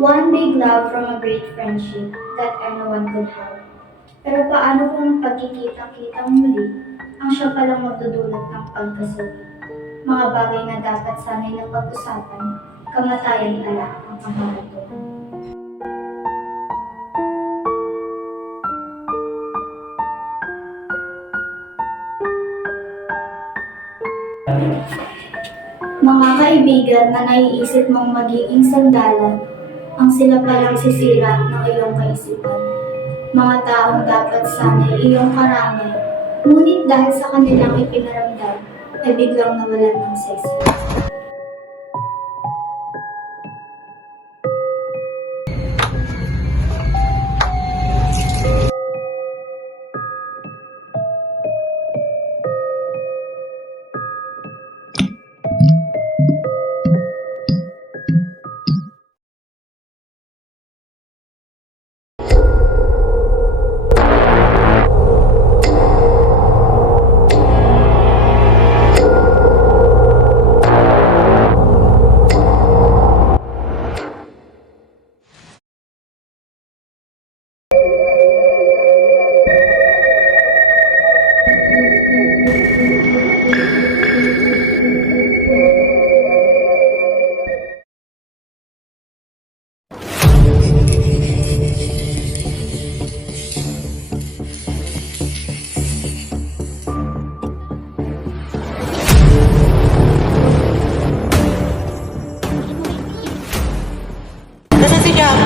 One big love from a great friendship that anyone could have. Pero paano kung pagkikita-kitang muli, ang siya palang magdudulot ng pagkasulit? Mga bagay na dapat sana'y napag-usapan, kamatayan tala ang kaharapon. Mga kaibigan na naiisip mong magiging sandalan, ang sila palang sisira ng iyong kaisipan. Mga taong dapat sana'y iyong karamay, ngunit dahil sa kanilang ipinaramdam, ay biglang nawalan ng saysay. Nasaan si Jack?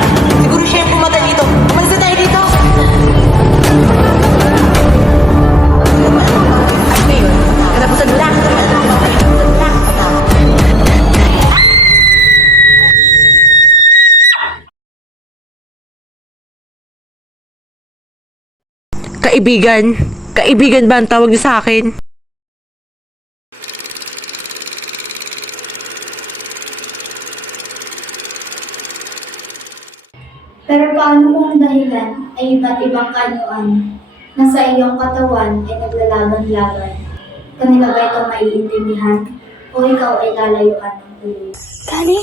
Siguro siya yung pumunta dito. Umalis na tayo dito! At ngayon, katapusan mo lang. Kaibigan? Kaibigan ba ang tawag niyo sa akin? Pero paano kung ang dahilan ay iba't ibang kaanyuan na sa iyong katawan ay naglalaban-laban? Kanila ba ito maiintindihan o ikaw ay lalayuan ng tuloy? Kali?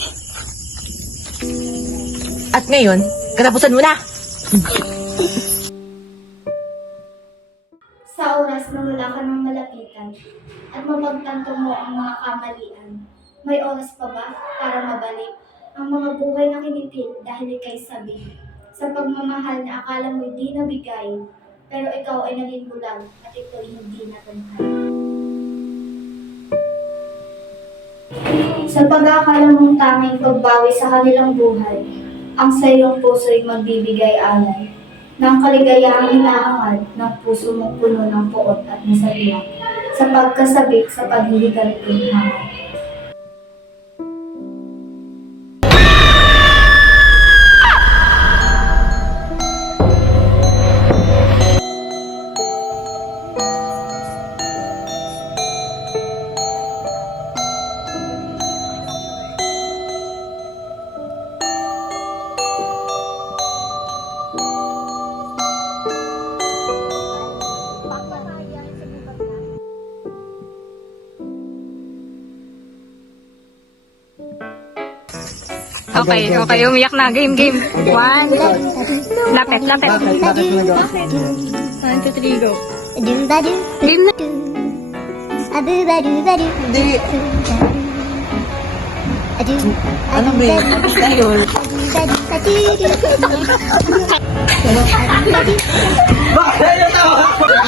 At ngayon, katapusan mo na! Sa oras na wala ka ng malapitan at mapagtanto mo ang mga kamalian, may oras pa ba para mabalik ang mga buhay na kinitil dahil ikay sabi sa pagmamahal na akala mo'y di nabigay, pero ikaw ay naging bulag at ito'y hindi natanghal. Sa pag-aakala mong tanging pagbawi sa kanilang buhay, ang sa iyong puso'y magbibigay alay ng kaligayahang hinahangad ng puso mong puno ng puot at nasabihan sa pagkasabik sa paghihiganting hangad. Okay, umiyak na. Game. One. Lapit. 1, 2, 3, go. Game na. Hindi. Ano ba yun? Ayun. Bakit?